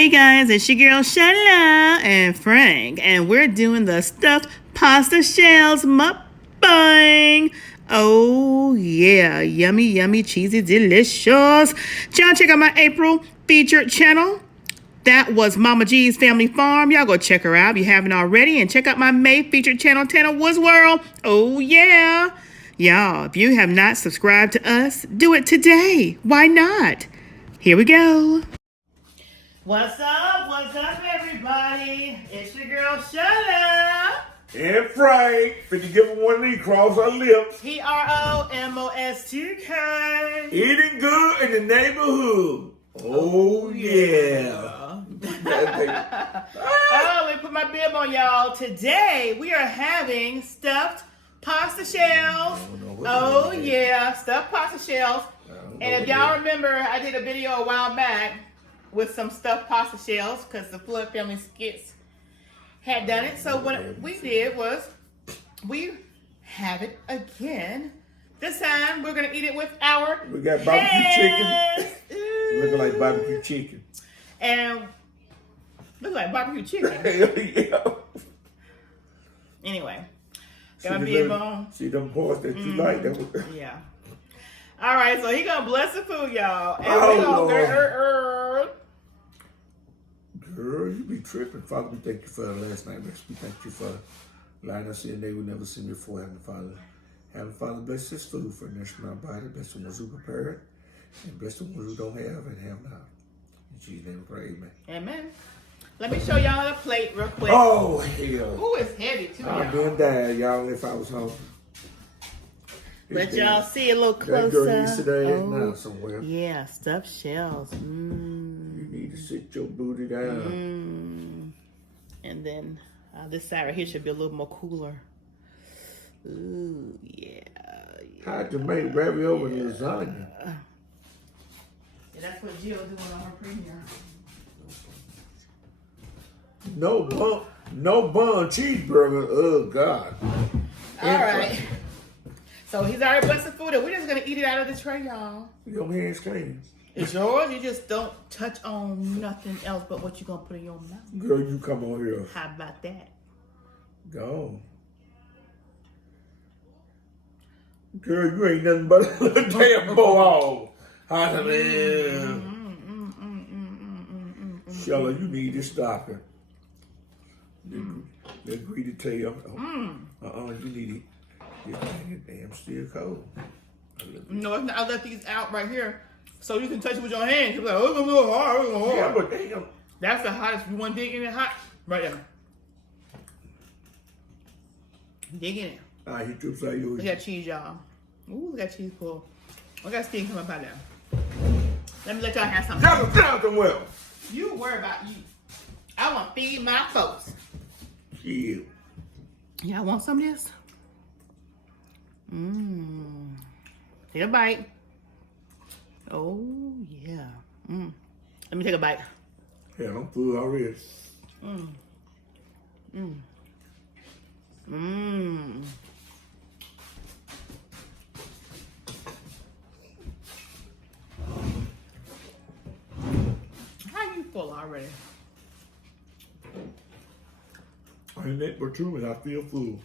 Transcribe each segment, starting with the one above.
Hey guys, it's your girl Shala and Frank, and we're doing the stuffed pasta shells mukbang. Oh yeah, yummy, yummy, cheesy, delicious. Y'all check out my April featured channel. That was Mama G's Family Farm. Y'all go check her out if you haven't already, and check out my May featured channel, Tana Woods World. Oh yeah. Y'all, if you have not subscribed to us, do it today. Why not? Here we go. What's up, everybody? It's your girl, Shala. And Frank, finna give him one of these cross our lips. Promostk. Eating good in the neighborhood. Oh, yeah. Oh, let me put my bib on, y'all. Today, we are having stuffed pasta shells. Oh, yeah, stuffed pasta shells. And if y'all remember, I did a video a while back with some stuffed pasta shells because the Flood Family Skits had done it. So what we did was we have it again. This time we're gonna eat it with our We got barbecue chicken. Looking like barbecue chicken. And look like barbecue chicken. Yeah. Anyway, got my bib on. See them parts that you like? That was, Yeah. All right, so he gonna bless the food, y'all. And oh, we gonna Girl, you be tripping. Father, we thank you for last night. We thank you for lying us in. They would never see me before, Heavenly Father. Heavenly Father, bless this food for nourishing our body. Bless the ones who prepared, and bless the ones who don't have and have not. In Jesus' name we pray, amen. Amen. Let me show y'all the plate real quick. Oh, hell. Ooh, it's heavy too, y'all. I've been there, y'all, if I was home. Let y'all see a little closer. That girl needs to there now somewhere. Yeah, stuffed shells. You need to sit your booty down. And then this side right here should be a little more cooler. Ooh, yeah. Hard to make ravioli and lasagna. Yeah, that's what Jill doing on her premiere. No bun cheeseburger. Oh God. All right. So he's already blessed the food, and we're just gonna eat it out of the tray, y'all. Your hands clean. It's yours. You just don't touch on nothing else but what you're gonna put in your mouth. Girl, you come on here. How about that? Go. Girl, you ain't nothing but a little damn ball. How to live? Shella, you need to stop it. Let Greedy tell you. You need it. This thing is damn still cold. No, it's not. I left these out right here so you can touch it with your hands. You're like, oh, it's a little hard. It's a little hard. Yeah, but damn. That's the hottest. You want to dig in it hot? Right there. Dig in it. I hit you upside your Look at cheese, y'all. Ooh, look at cheese pull. Look at steam come up out there. Let me let y'all have something. Tell them well. You worry about you. I want to feed my folks. Yeah. Y'all want some of this? Take a bite. Oh, yeah. Let me take a bite. Hell, I'm full already. How you full already? I ain't ate but 2 minutes. I feel full.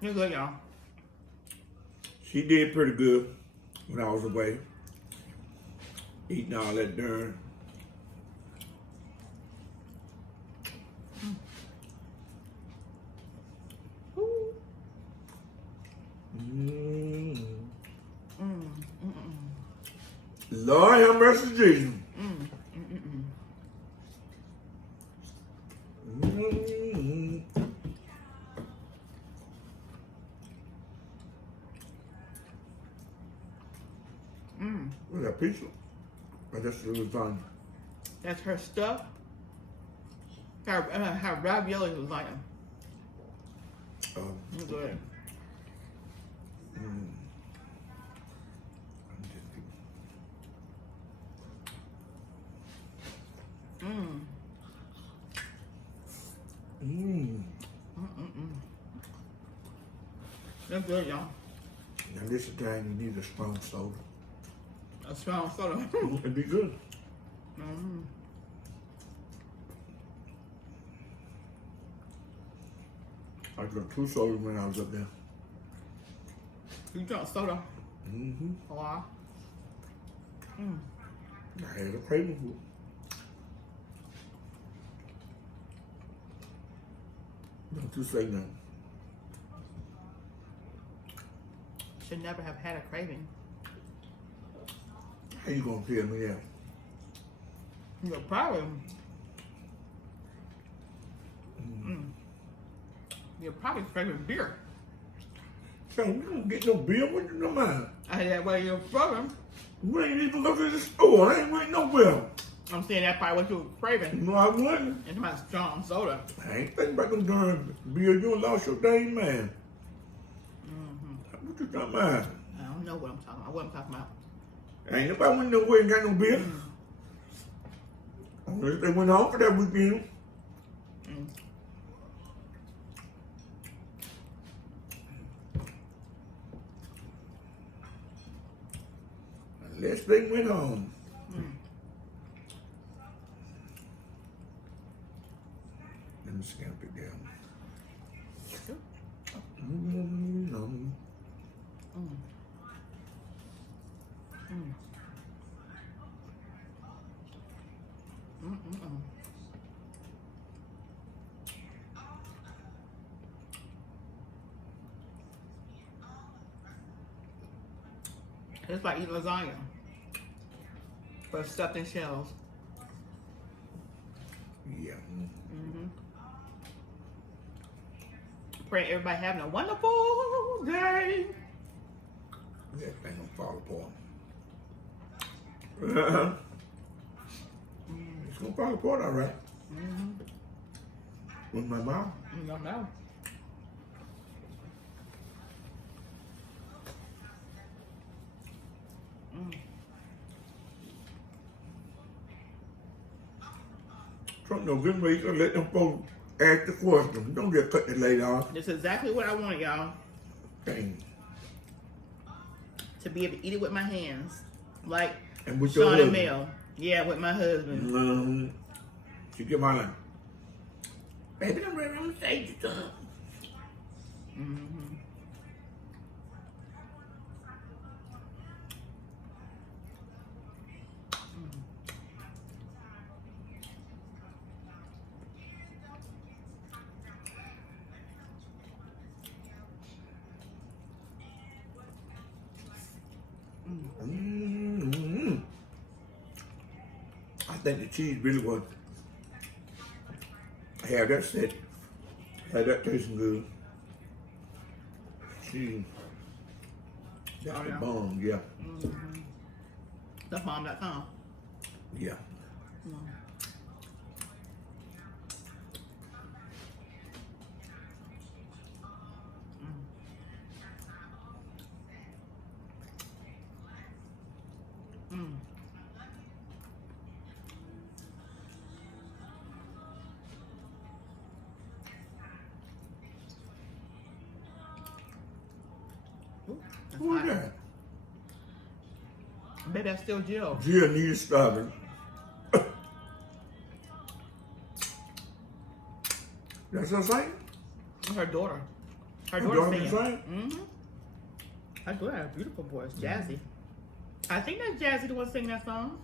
You're good, y'all. She did pretty good when I was away. Eating all that darn. Lord have mercy, Jesus. What's that pizza? I guess it was on. That's her stuff. Her ravioli was like good. Mmm. That's good, y'all. Now this is the time you need a strong soda. A strong soda. It'd be good. Mm-hmm. I drank 2 sodas when I was up there. You drunk soda? Mm-hmm. Wow. Mm. I had a craving for it. Don't you say nothing. Should never have had a craving. How you gonna tell me that? No problem. You're probably craving beer. So we don't get no beer. What you know about? I had that way you're from. We ain't even go to the store. I ain't went nowhere. I'm saying that's probably what you were craving. No, I wasn't. It's my strong soda. I ain't thinking about them darn beer. You done lost your dang man. What you talking about? I don't know what I'm talking about. What I'm talking about. Ain't nobody went nowhere and got no beer. Unless they went home for that weekend. Unless they went home. Let me see how big they are. It's like eating lasagna, but stuffed in shells. Yeah. Pray everybody having a wonderful day. That thing gonna fall apart. It's gonna fall apart, all right. With my mom. No, no. Trump no good way. You gonna let them folks ask the question. Don't just cut the lady off. That's exactly what I want, y'all. Dang. To be able to eat it with my hands, like And with Sean your and Mel. Yeah, with my husband. She get my line. Baby, I'm ready. I'm gonna say you something. I think the cheese really was have that set, have that tasting good. Cheese, that's the bomb, yeah. Stuffbomb.com. Yeah. Who is that? I bet that's still Jill. Jill needs starving. That's her saying? Her daughter. Her Her daughter daughter singing. sang? Her daughter had a beautiful voice, Jazzy. I think that's Jazzy the one singing that song.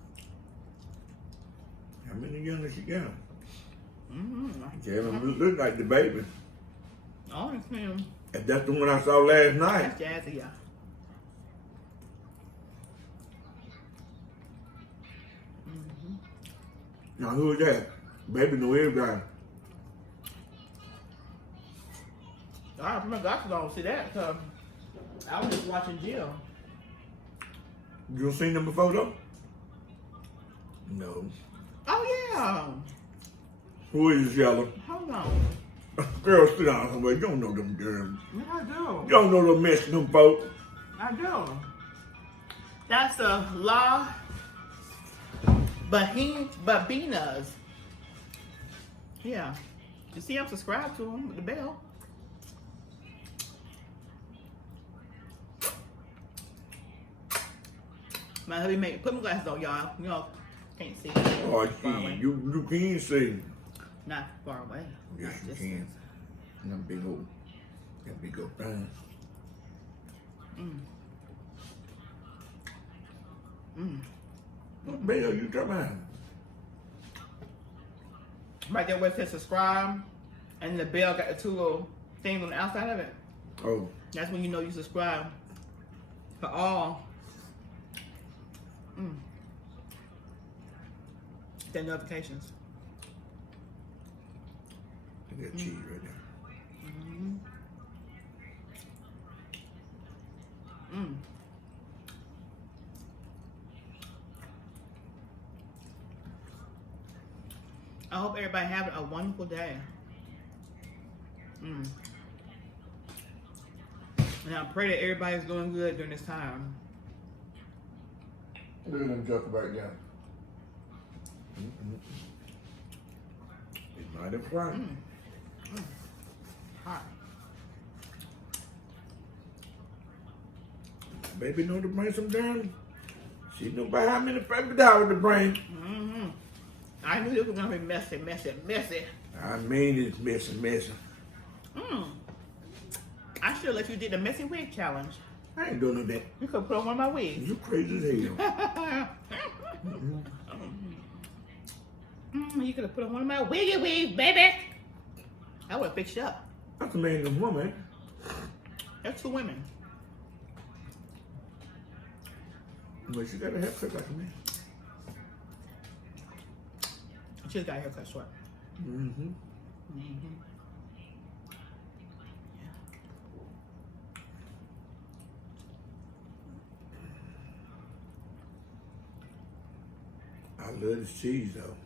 How many young has she got? Kevin look like the baby. Oh, it's him. And that's the one I saw last night. That's Jazzy, yeah. Now who is that? Baby know everybody. I put my glasses on to see that because I was just watching Jill. You seen them before though? No. Oh, yeah. Who is yellow? Hold on. Girl, sit down somewhere. You don't know them girls. Yeah, I do. You don't know them Mexican folks. I do. That's a La Babinas. Yeah. You see, I'm subscribed to them with the bell. My hubby make put my glasses on, y'all. You know, can't see. Oh, Far away. you can see. Not far away. Yes, Not you can. That big old thing. What bell you talking about? Right there where it says subscribe, and the bell got the two little things on the outside of it. Oh. That's when you know you subscribe for all the notifications. Look at that cheese right there. I hope everybody having a wonderful day. And I pray that everybody's doing good during this time. Look at them joker right there. It's mighty fry. Hot. Baby know to bring some down. She know about how many $50 to bring. I knew it was gonna be messy, messy, messy. I mean it's messy. I should let you do the messy wig challenge. I ain't doing no that. You could put on one of my wigs. You crazy as hell. You could have put on one of my wiggy wigs, baby. I would have fixed you up. That's a man and a woman. That's two women. But she got a haircut like a man. She just got her haircut short. I love this cheese though.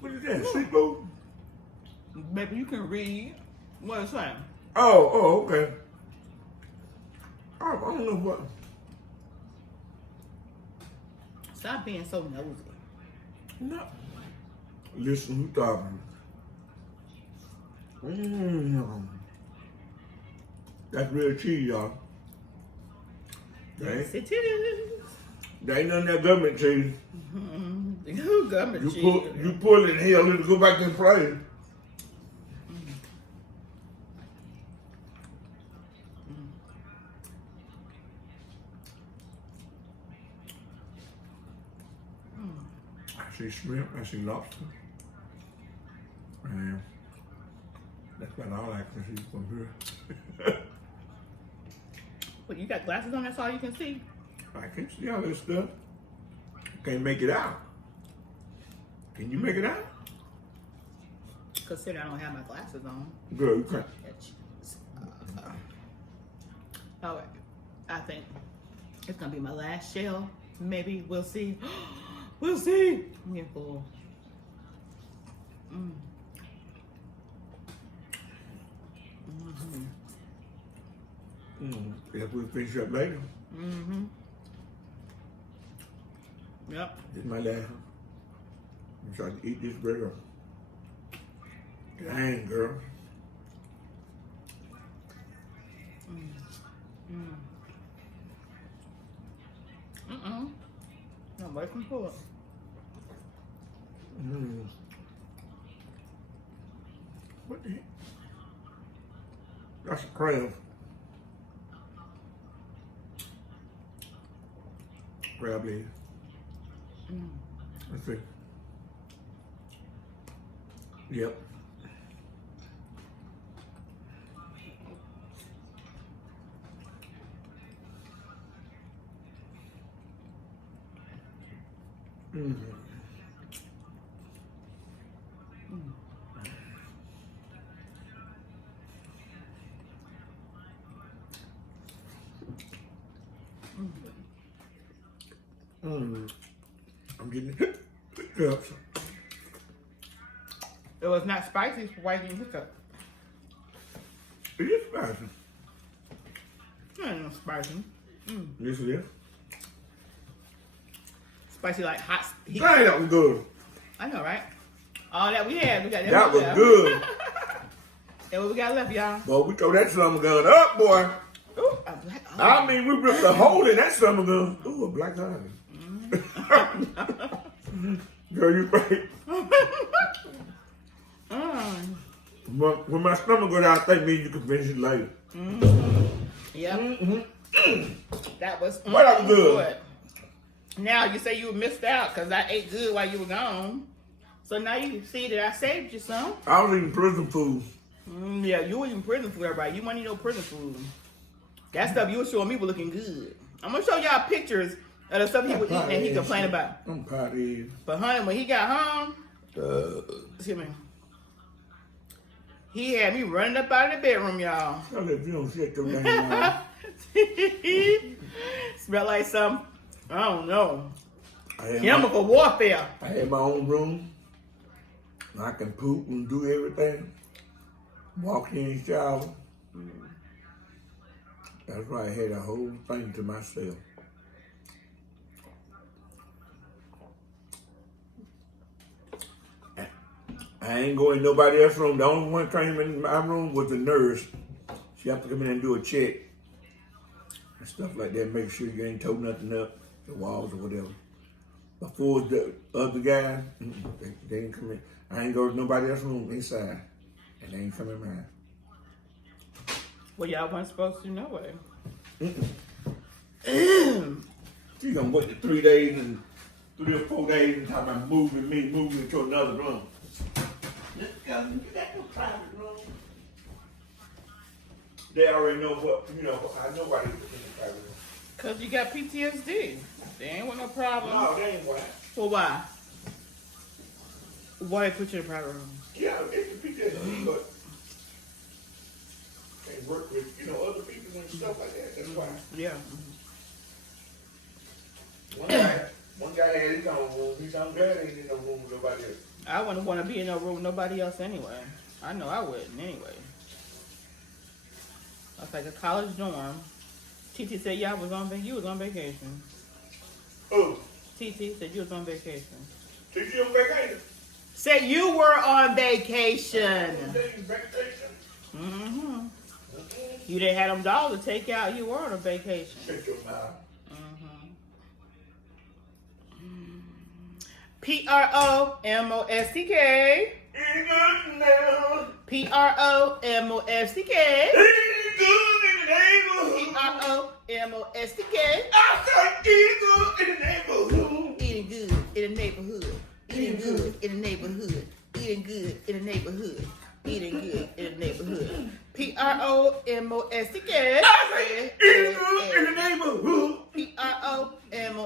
What is that? Seafood? Baby, you can read what it's saying. Oh, okay. I don't know what. Stop being so nosy. No. Listen, who's talking? That's real cheese, y'all. Yes, it is. There ain't none of that government cheese. Government cheese. You pull it here, it'll go back in place. I see shrimp, I see lobster. And that's about all I can see from here. But you got glasses on, that's all you can see. I can see all this stuff. Can't make it out. Can you make it out? Consider I don't have my glasses on. Girl, you can't. Oh, I think it's gonna be my last shell. Maybe we'll see. We'll see. I'm getting full. Yeah, we'll finish up later. Yep. This is my last one. I'm trying to eat this girl. Dang, girl. I'm waiting for it. What the heck? That's a crab. Crab leg. Let's see. Yep. I'm getting hiccups. It was not spicy, so why didn't you hiccup? It is spicy. It ain't no spicy. Yes, it is. Spicy like hot heat. Dang, that was good. I know, right? All that we had, we got that. That was left. good. And what we got left, y'all? Boy, we throw that summer gun up, boy. Ooh, a black honey. I mean, we ripped a hole in that summer gun. Ooh, a black honey. Girl, you right. When my stomach goes out, I think maybe you can finish it later. Yep. That was What else good? Now you say you missed out because I ate good while you were gone. So now you see that I saved you some. I was eating prison food. Yeah, you were eating prison food, everybody. You want to eat no prison food. That stuff you were showing me was looking good. I'm going to show y'all pictures of the stuff he was eating and he complained about. I'm proud of you. But honey, when he got home, excuse me, he had me running up out of the bedroom, y'all. Tell me if you don't shut your damn mouth. Smell like some, I don't know, chemical warfare. I had my own room. I can poop and do everything. Walk in the shower. That's right, I had a whole thing to myself. I ain't going in nobody else's room. The only one came in my room was the nurse. She have to come in and do a check and stuff like that. Make sure you ain't tore nothing up, the walls or whatever. Before the other guys, they ain't come in. I ain't go to nobody else's room inside, and they ain't coming around. Well, y'all weren't supposed to no way. She gonna wait the 3 days and 3 or 4 days and talk about moving to another room. You got no private room. They already know what, I know why they put in the private room. Because you got PTSD. They ain't want no problem. No, they ain't why. Well, why? Why they put you in a private room? Yeah, it's the PTSD, but they work with, other people and stuff like that. That's why. Yeah. One guy had his own room. He's on God ain't in no room with nobody else. I wouldn't want to be in no room with nobody else anyway. I know I wouldn't anyway. That's like a college dorm. TT said you was on vacation. Who? TT said you was on vacation. TT on vacation? Said you were on vacation. Vacation? Mm-hmm. You didn't have them dollars to take out. You were on a vacation. Shut your mouth. Promostk. Promostk. Promostk. I said eagle in the neighborhood. Eating good in the neighborhood. Eating good in the neighborhood. Eating good in the neighborhood. Eating good in the neighborhood. Promostk. I said eagle in the neighborhood. Promostk. Eagle in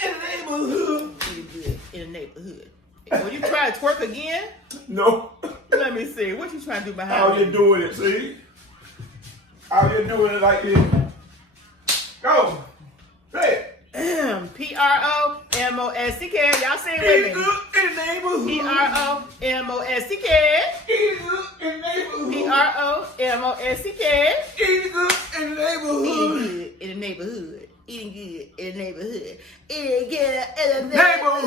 the neighborhood. Eating good in the neighborhood. Will you try to twerk again? No. Let me see. What you trying to do behind How me? you doing it, see? How you doing it like this? Go. Say it. Promostk. Y'all say it with me. Eagle in the neighborhood. Promostk. Eagle in the neighborhood. Promostk. Eagle in the neighborhood. Eating good in the neighborhood. Eating good in the neighborhood. Eating good in the Neighborhood.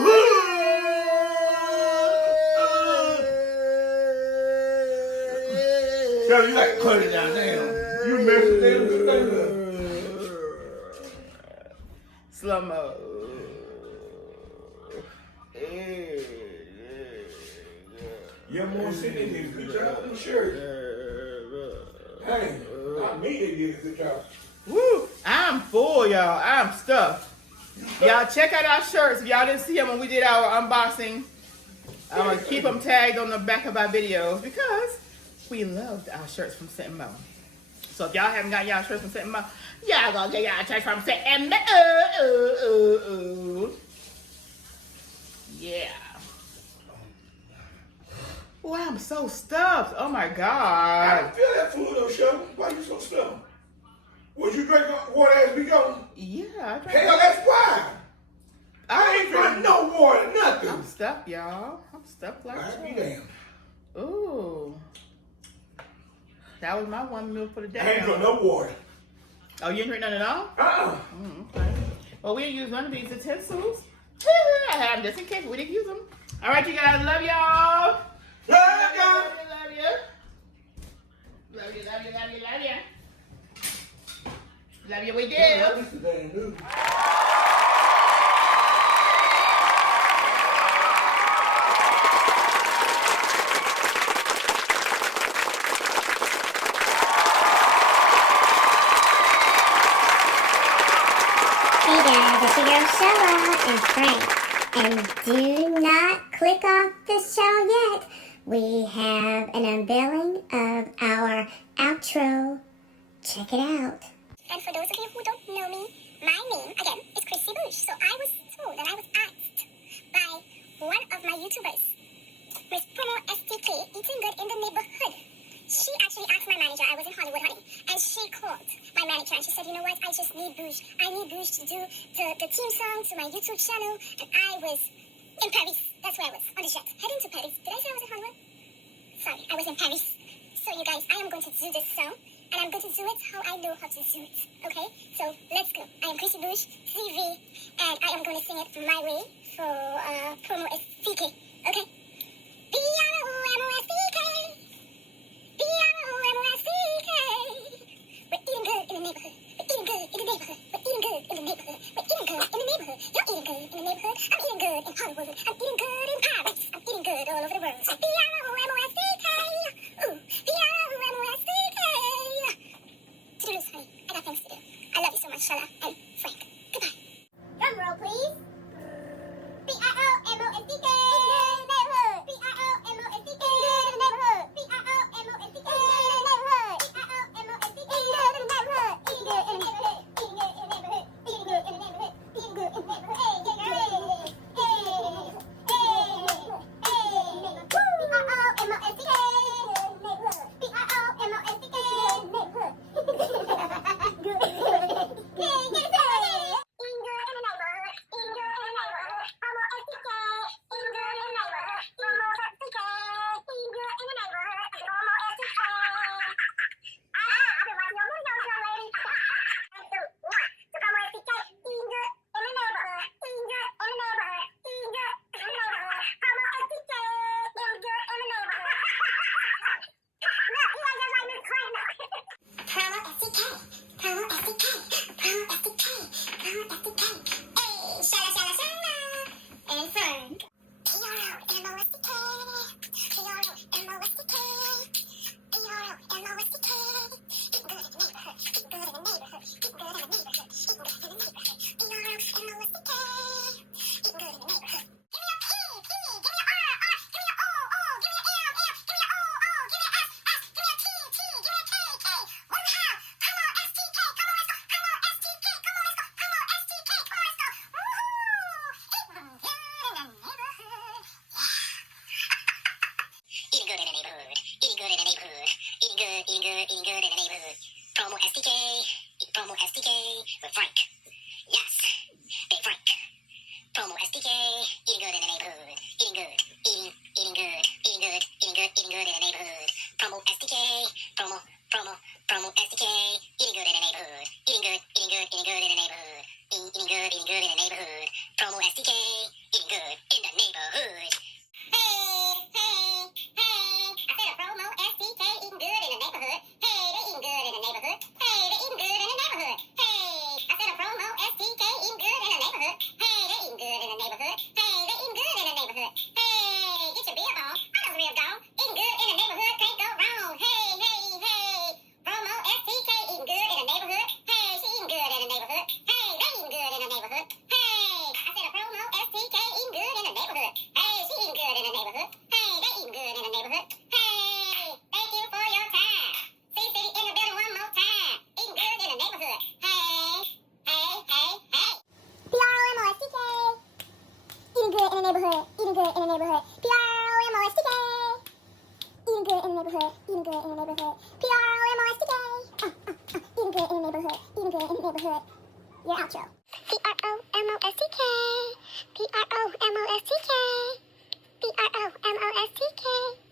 Tell you like cut it down now. You messing it up. Slow-mo. You more sitting in here. Put your own shirt. Hey, not me that did the job. Woo! I'm full, y'all. I'm stuffed. Y'all check out our shirts. If y'all didn't see them when we did our unboxing, I'm going to keep them tagged on the back of our videos because we loved our shirts from Scent & Mo. So if y'all haven't got y'all shirts from Scent & Mo, y'all going to get y'all shirts from Scent & Mo. Yeah. Oh, I'm so stuffed. Oh, my I God. don't feel that food though, Shelby. Why you so stuffed? Was you drinking water as we go? Yeah, I drank. Hell, that's why. I ain't drinking no water, nothing. I'm stuffed, y'all. I'm stuffed like I be that. damn. Ooh. That was my one meal for the day. I ain't drink no water. Oh, you didn't drink none at all? Okay. Well, we didn't use none of these utensils. I had them just in case we didn't use them. All right, you guys. Love y'all. Love y'all. Love you. Love you, love you, love you, love you. Love you, we do. Yeah, I miss the damn noodles. Hey guys, it's your girl Shella and Frank. And do not click off the show yet. We have an unveiling of our outro. Check it out. And for those of you who don't know me, my name, again, is CHRISSY BUGE. So I was told and I was asked by one of my YouTubers, Miss Promostk, Eating Good in the Neighborhood. She actually asked my manager, I was in Hollywood, honey, and she called my manager and she said, you know what, I just need BUGE. I need BUGE to do the theme song to my YouTube channel. And I was in Paris. That's where I was, on the jet, heading to Paris. Did I say I was in Hollywood? Sorry, I was in Paris. So you guys, I am going to do this song. And I'm going to do it how I know how to do it. Okay? So let's go. I am CHRISSY BUGE TV. And I am going to sing it my way for Promostk. Okay? Promostk. We're eating good in the neighborhood. We're eating good in the neighborhood. We're eating good in the neighborhood. We're eating good in the neighborhood. You're eating good in the neighborhood. I'm eating good in Hollywood. I'm eating good in Paris. I'm eating good all over the world. So Promostk. Ooh, Promostk. To-do list, honey. I got things to do. I love you so much, Shella and Frank. Goodbye. Drum roll, please. Promostk. Neighborhood. Promostk. Neighborhood. Promostk. Eating good in the neighborhood. Promostk with Frank. Yes, Big Frank. Promostk, eating good in the neighborhood. Eating good in the neighborhood. Promostk, Promostk, eating good in the neighborhood. Eating good in the neighborhood. Eating good in the neighborhood. Promostk, eating good in the neighborhood. Hey, I said a Promostk eating good in the neighborhood. Hey, they eating good in the neighborhood. Hey, they eating good in the neighborhood. Hey, I said a Promostk eating good in the neighborhood. Hey, they eating good in the neighborhood. Hey, they eating good in the neighborhood. Hey, get your beer on. I know the real dog. Eating good in the neighborhood can't go wrong. Hey, Promostk eating good in the neighborhood. Hey, she eating good in the neighborhood. Hey, they eating good in the neighborhood. Hey, I said a Promostk eating good in the neighborhood. Hey, she eating good in the neighborhood. Hey, they eating good in the neighborhood. Hey, thank you for your time. CICITY in the building one more time. Eating good in the neighborhood. Hey. Promostk. Eating good in the neighborhood. Eating good in the neighborhood. Promostk. Eating good in the neighborhood. Eating good in the neighborhood. Promostk. Eating good in the neighborhood. Eating good in the neighborhood. Your outro. Promostk. Promostk. Promostk.